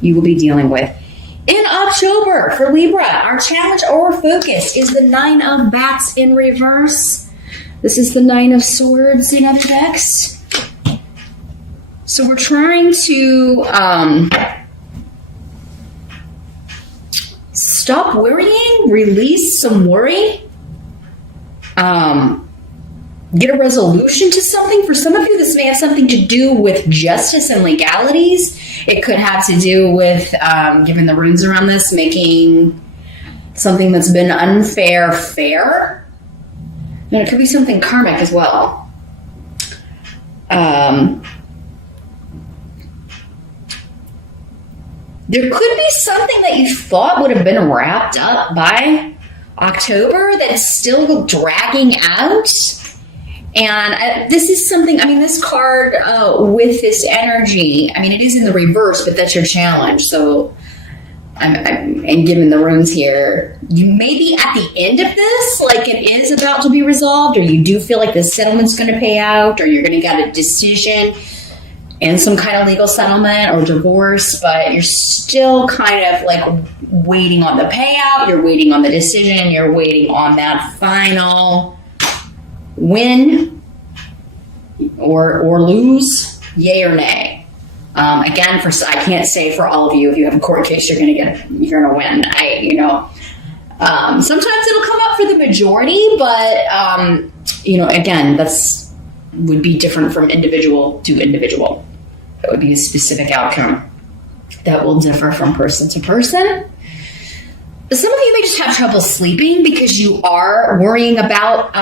you will be dealing with. In October for Libra, our challenge or focus is the 9 of Bats in reverse. This is the 9 of Swords in other decks. So we're trying to stop worrying, release some worry, get a resolution to something. For some of you, this may have something to do with justice and legalities. It could have to do with, given the runes around this, making something that's been unfair fair. And it could be something karmic as well. There could be something that you thought would have been wrapped up by October that's still dragging out. And this is something, I mean, this card with this energy, I mean, it is in the reverse, but that's your challenge. So, and given the runes here, you may be at the end of this, like it is about to be resolved, or you do feel like the settlement's going to pay out, or you're going to get a decision and some kind of legal settlement or divorce, but you're still kind of like waiting on the payout, you're waiting on the decision, you're waiting on that final win or lose, yay or nay. Again, I can't say for all of you, if you have a court case, you're gonna win. Sometimes it'll come up for the majority, but again, that's would be different from individual to individual. It would be a specific outcome that will differ from person to person. Some of you may just have trouble sleeping because you are worrying about,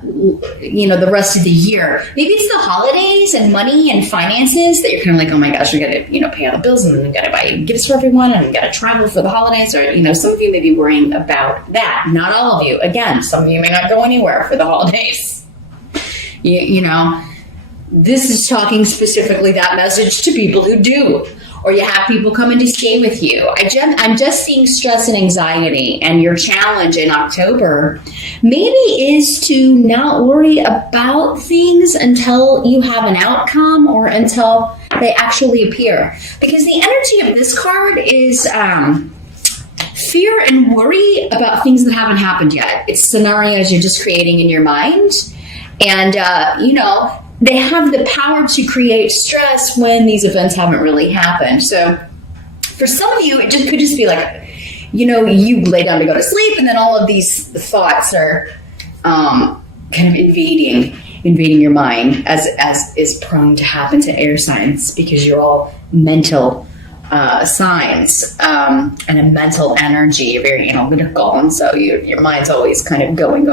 the rest of the year. Maybe it's the holidays and money and finances that you're kind of like, oh my gosh, we got to, pay all the bills and we got to buy gifts for everyone and we got to travel for the holidays. Or, some of you may be worrying about that. Not all of you. Again, some of you may not go anywhere for the holidays. This is talking specifically that message to people who do. Or you have people coming to stay with you. I'm just seeing stress and anxiety, and your challenge in October maybe is to not worry about things until you have an outcome or until they actually appear. Because the energy of this card is fear and worry about things that haven't happened yet. It's scenarios you're just creating in your mind. And, they have the power to create stress when these events haven't really happened. So for some of you, it could just be like, you lay down to go to sleep and then all of these thoughts are kind of invading your mind, as is prone to happen to air signs because you're all mental signs and a mental energy, very analytical. And so your mind's always kind of going.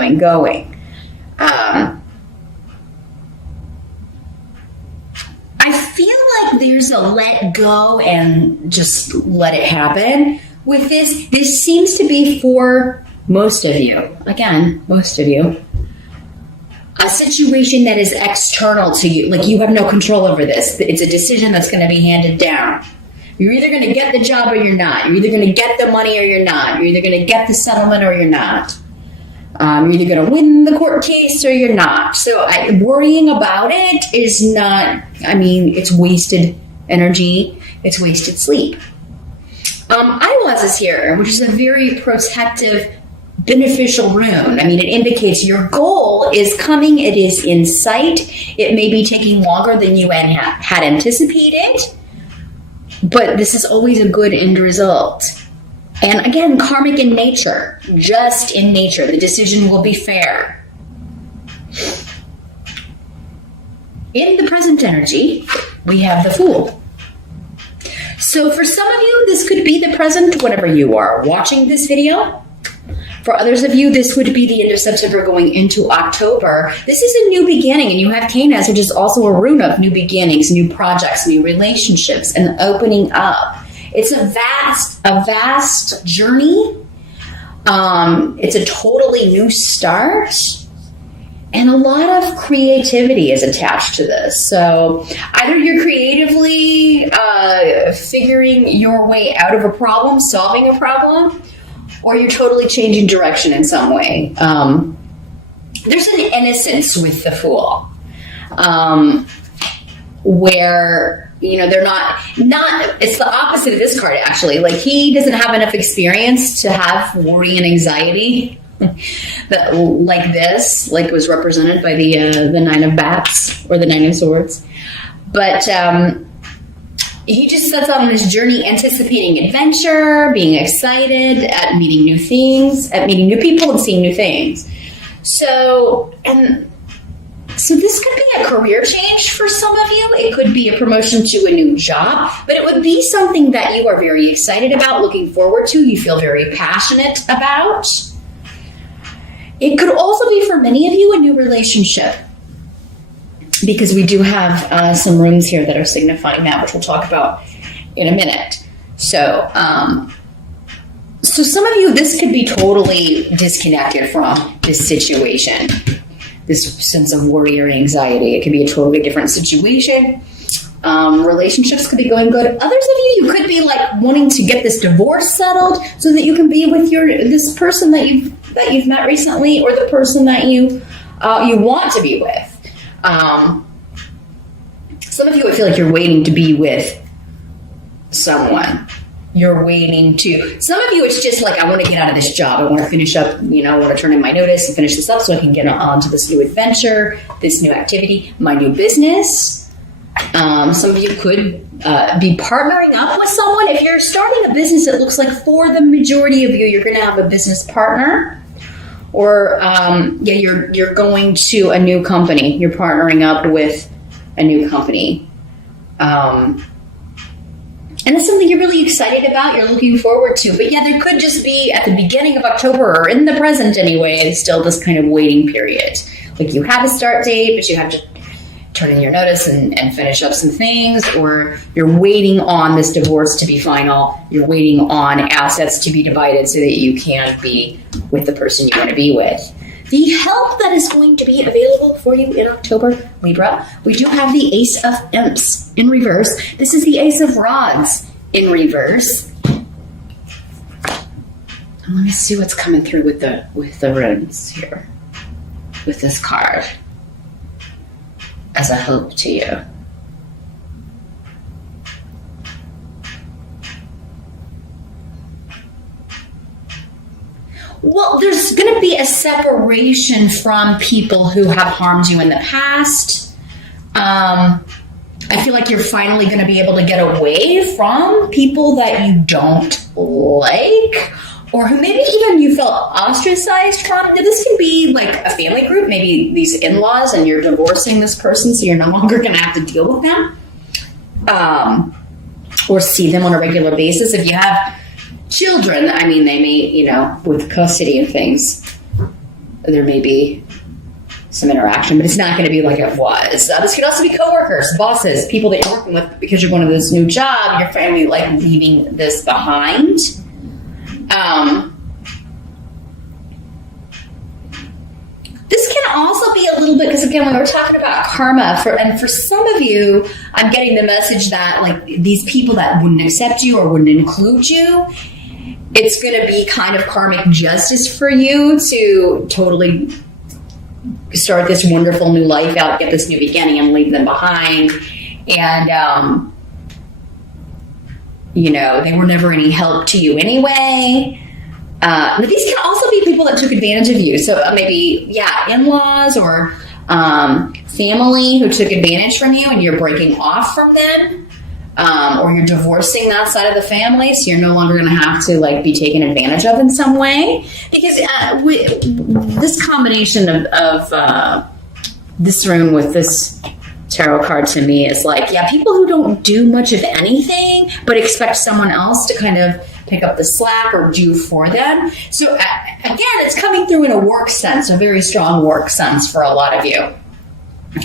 I feel like there's a let go and just let it happen with this. This seems to be for most of you. Again, most of you. A situation that is external to you. Like you have no control over this. It's a decision that's going to be handed down. You're either going to get the job or you're not. You're either going to get the money or you're not. You're either going to get the settlement or you're not. You're either going to win the court case or you're not. So worrying about it is not, it's wasted energy. It's wasted sleep. Eyewaz is here, which is a very protective, beneficial rune. It indicates your goal is coming. It is in sight. It may be taking longer than you had anticipated, but this is always a good end result. And again, karmic in nature, just in nature. The decision will be fair. In the present energy, we have the Fool. So for some of you, this could be the present whenever you are watching this video. For others of you, this would be the end of September going into October. This is a new beginning, and you have Canas, which is also a rune of new beginnings, new projects, new relationships, and opening up. It's a vast journey. It's a totally new start. And a lot of creativity is attached to this. So either you're creatively figuring your way out of a problem, solving a problem, or you're totally changing direction in some way. There's an innocence with the Fool, where they're not, it's the opposite of this card, actually. Like, he doesn't have enough experience to have worry and anxiety that, like this, like was represented by the Nine of Bats or the Nine of Swords. But he just sets out on his journey anticipating adventure, being excited at meeting new things, at meeting new people and seeing new things. So this could be a career change for some of you. It could be a promotion to a new job, but it would be something that you are very excited about, looking forward to, you feel very passionate about. It could also be, for many of you, a new relationship, because we do have some runes here that are signifying that, which we'll talk about in a minute. So some of you, this could be totally disconnected from this situation, this sense of worry or anxiety. It could be a totally different situation. Relationships could be going good. Others of you could be like wanting to get this divorce settled so that you can be with this person that you've met recently, or the person that you want to be with. Some of you would feel like you're waiting to be with someone. You're waiting to. Some of you, it's just like, I want to get out of this job. I want to finish up, I want to turn in my notice and finish this up so I can get on to this new adventure, this new activity, my new business. Some of you could be partnering up with someone. If you're starting a business, it looks like for the majority of you, you're going to have a business partner. Or, you're going to a new company. You're partnering up with a new company. And it's something you're really excited about, you're looking forward to. But there could just be at the beginning of October, or in the present anyway, still this kind of waiting period. Like, you have a start date, but you have to turn in your notice and finish up some things, or you're waiting on this divorce to be final. You're waiting on assets to be divided so that you can be with the person you want to be with. The help that is going to be available for you in October, Libra, we do have the Ace of Imps in reverse. This is the Ace of Rods in reverse. Let me see what's coming through with the runes here, with this card, as a hope to you. Well, there's going to be a separation from people who have harmed you in the past. I feel like you're finally going to be able to get away from people that you don't like, or who maybe even you felt ostracized from. Now, this can be like a family group, maybe these in-laws, and you're divorcing this person, so you're no longer going to have to deal with them, or see them on a regular basis. If you have children, I mean, they may, with custody and things, there may be some interaction, but it's not going to be like it was. This could also be coworkers, bosses, people that you're working with because you're going to this new job, your family like leaving this behind. This can also be a little bit, because again, when we're talking about karma, for some of you, I'm getting the message that like these people that wouldn't accept you or wouldn't include you, it's going to be kind of karmic justice for you to totally start this wonderful new life out, get this new beginning, and leave them behind. And, they were never any help to you anyway. But these can also be people that took advantage of you. So maybe, in-laws or family who took advantage from you and you're breaking off from them. Or you're divorcing that side of the family, so you're no longer going to have to like be taken advantage of in some way. Because this combination of this rune with this tarot card to me is like, people who don't do much of anything but expect someone else to kind of pick up the slack or do for them. So again, it's coming through in a work sense, a very strong work sense for a lot of you.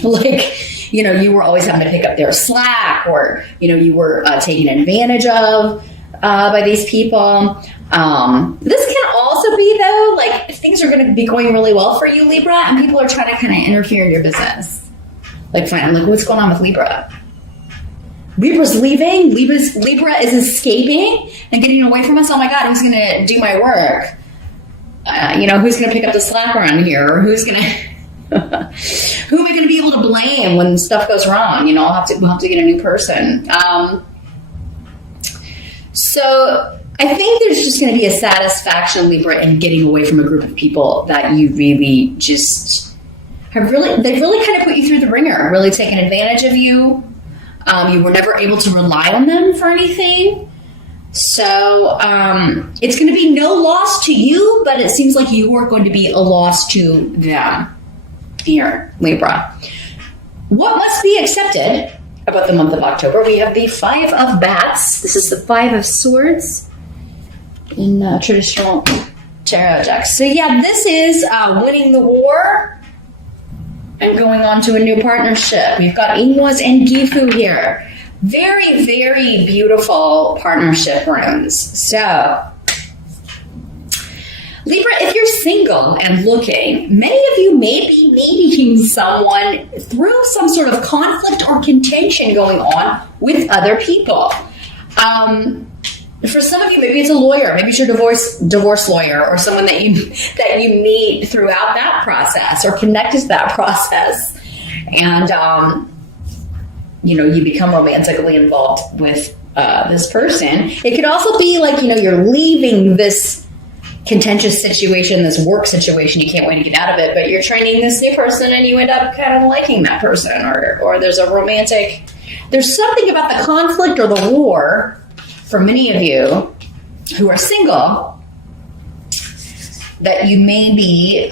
Like, you were always having to pick up their slack, or, you were taken advantage of by these people. This can also be, though, like if things are going to be going really well for you, Libra, and people are trying to kind of interfere in your business. Like, fine, look what's going on with Libra. Libra's leaving. Libra is escaping and getting away from us. Oh my God, who's going to do my work? Who's going to pick up the slack around here? Or who's going to... Who am I going to be able to blame when stuff goes wrong? You know, we'll have to get a new person. So I think there's just going to be a satisfaction, Libra, in getting away from a group of people that you really just they've really kind of put you through the ringer, really taken advantage of you. You were never able to rely on them for anything. So it's going to be no loss to you, but it seems like you are going to be a loss to them. Here, Libra. What must be accepted about the month of October? We have the Five of Bats. This is the Five of Swords in traditional tarot decks. So yeah, this is winning the war and going on to a new partnership. We've got Ingwas and Gifu here. Very, very beautiful partnership runes. So, Libra, if you're single and looking, many of you may be meeting someone through some sort of conflict or contention going on with other people. For some of you, maybe it's a lawyer, maybe it's your divorce lawyer, or someone that you meet throughout that process or connected to that process, and you become romantically involved with this person. It could also be like you're leaving this contentious situation, this work situation, you can't wait to get out of it, but you're training this new person and you end up kind of liking that person, or there's something about the conflict or the war for many of you who are single that you may be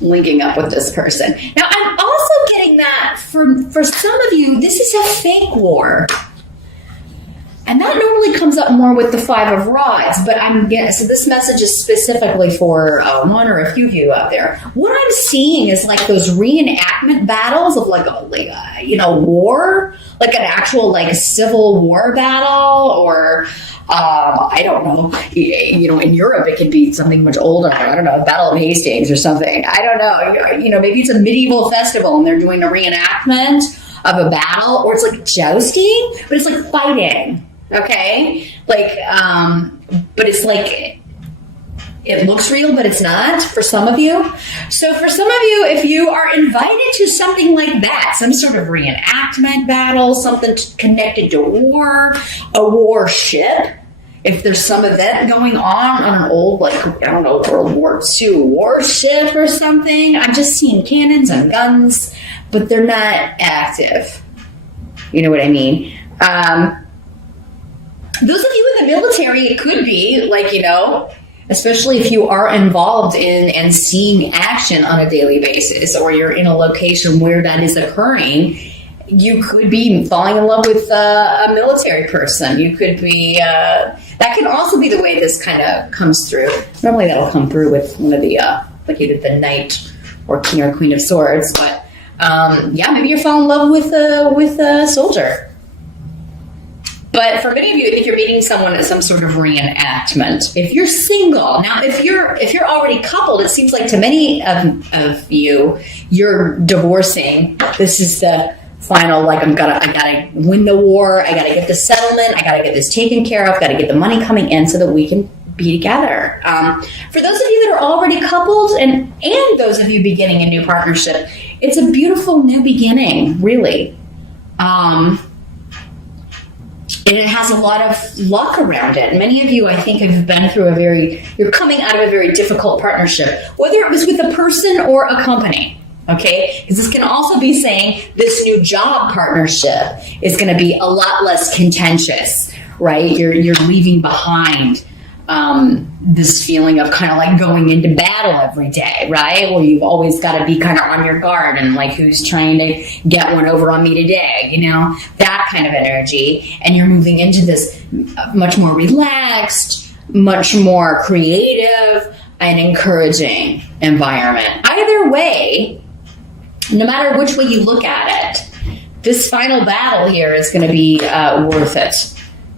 linking up with this person. Now, I'm also getting that for some of you, this is a fake war. And that normally comes up more with the Five of Rods, but so this message is specifically for one or a few of you out there. What I'm seeing is like those reenactment battles of like a war, like an actual like Civil War battle, or I don't know, in Europe it could be something much older. I don't know, Battle of Hastings or something. I don't know. Maybe it's a medieval festival and they're doing a reenactment of a battle, or it's like jousting, but it's like fighting. Okay, but it's like it looks real, but it's not for some of you. So for some of you, if you are invited to something like that, some sort of reenactment battle, something connected to war, a war ship, if there's some event going on an old, World War II warship or something, I'm just seeing cannons and guns, but they're not active. You know what I mean? Those of you in the military, it could be especially if you are involved in and seeing action on a daily basis, or you're in a location where that is occurring, you could be falling in love with a military person. You could be, that can also be the way this kind of comes through. Normally that'll come through with one of the, either the Knight or King or Queen of Swords, but maybe you're falling in love with a soldier. But for many of you, I think you're meeting someone at some sort of reenactment. If you're single, now if you're already coupled, it seems like to many of you, you're divorcing. This is the final, I gotta win the war, I gotta get the settlement, I gotta get this taken care of, gotta get the money coming in so that we can be together. For those of you that are already coupled and those of you beginning a new partnership, it's a beautiful new beginning, really. And it has a lot of luck around it. Many of you, I think, have been through you're coming out of a very difficult partnership, whether it was with a person or a company, okay? Because this can also be saying this new job partnership is going to be a lot less contentious, right? You're leaving behind this feeling of kind of like going into battle every day, right? Where you've always got to be kind of on your guard and like, who's trying to get one over on me today, that kind of energy. And you're moving into this much more relaxed, much more creative and encouraging environment. Either way, no matter which way you look at it, this final battle here is going to be worth it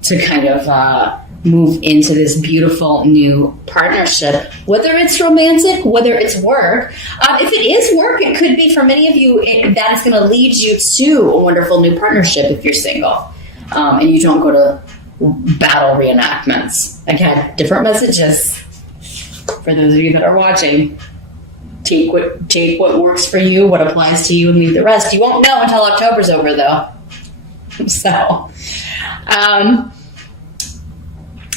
to kind of move into this beautiful new partnership, whether it's romantic, whether it's work. If it is work, it could be for many of you, that is going to lead you to a wonderful new partnership if you're single and you don't go to battle reenactments. Again, different messages for those of you that are watching. take what works for you, what applies to you, and leave the rest. You won't know until October's over, though. So,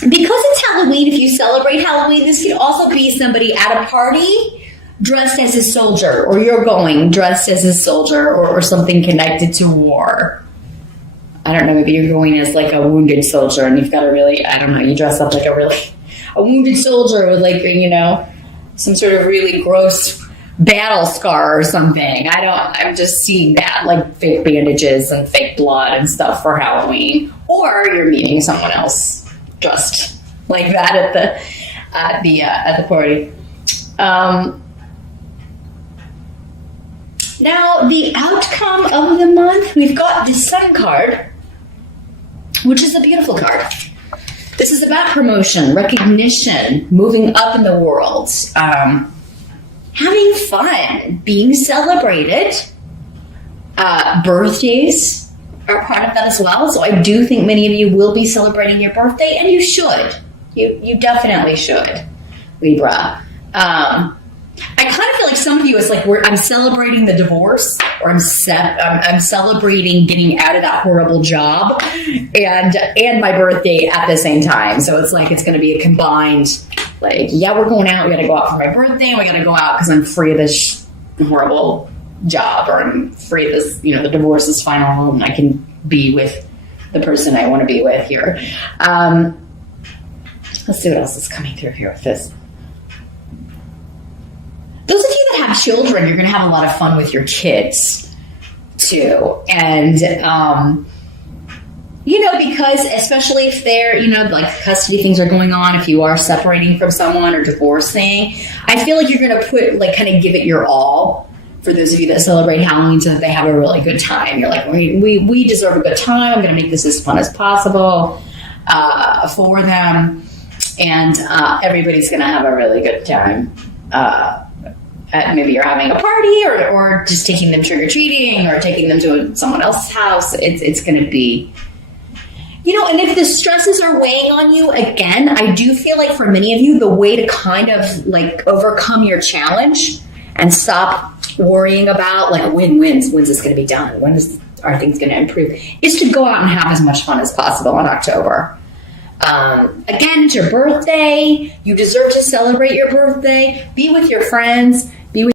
because it's Halloween, if you celebrate Halloween, this could also be somebody at a party dressed as a soldier, or you're going dressed as a soldier, or something connected to war. I don't know, maybe you're going as like a wounded soldier, and you've got you dress up like a wounded soldier with some sort of really gross battle scar or something. I'm just seeing that, like fake bandages and fake blood and stuff for Halloween. Or you're meeting someone else dressed like that at the party. Now, the outcome of the month, we've got the Sun card, which is a beautiful card. This is about promotion, recognition, moving up in the world, having fun, being celebrated. Birthdays are part of that as well. So I do think many of you will be celebrating your birthday, and you should. You definitely should, Libra. I kind of feel like some of you is like, I'm celebrating the divorce, or I'm celebrating getting out of that horrible job and my birthday at the same time. So it's like, it's going to be a combined, like, yeah, we're going out. We got to go out for my birthday, and we got to go out because I'm free of this horrible job, or I'm free of this, the divorce is final, and I can be with the person I want to be with here. Let's see what else is coming through here with this. Those of you that have children, you're going to have a lot of fun with your kids too. And, because especially if they're, like custody things are going on, if you are separating from someone or divorcing, I feel like you're going to put, like, kind of give it your all for those of you that celebrate Halloween so that they have a really good time. You're like, we deserve a good time. I'm going to make this as fun as possible for them. And everybody's going to have a really good time. Maybe you're having a party or just taking them trick-or-treating or taking them to someone else's house. It's going to be, and if the stresses are weighing on you, again, I do feel like for many of you, the way to kind of like overcome your challenge and stop worrying about like when's this going to be done? Are things going to improve? Is to go out and have as much fun as possible in October. Again, it's your birthday. You deserve to celebrate your birthday. Be with your friends.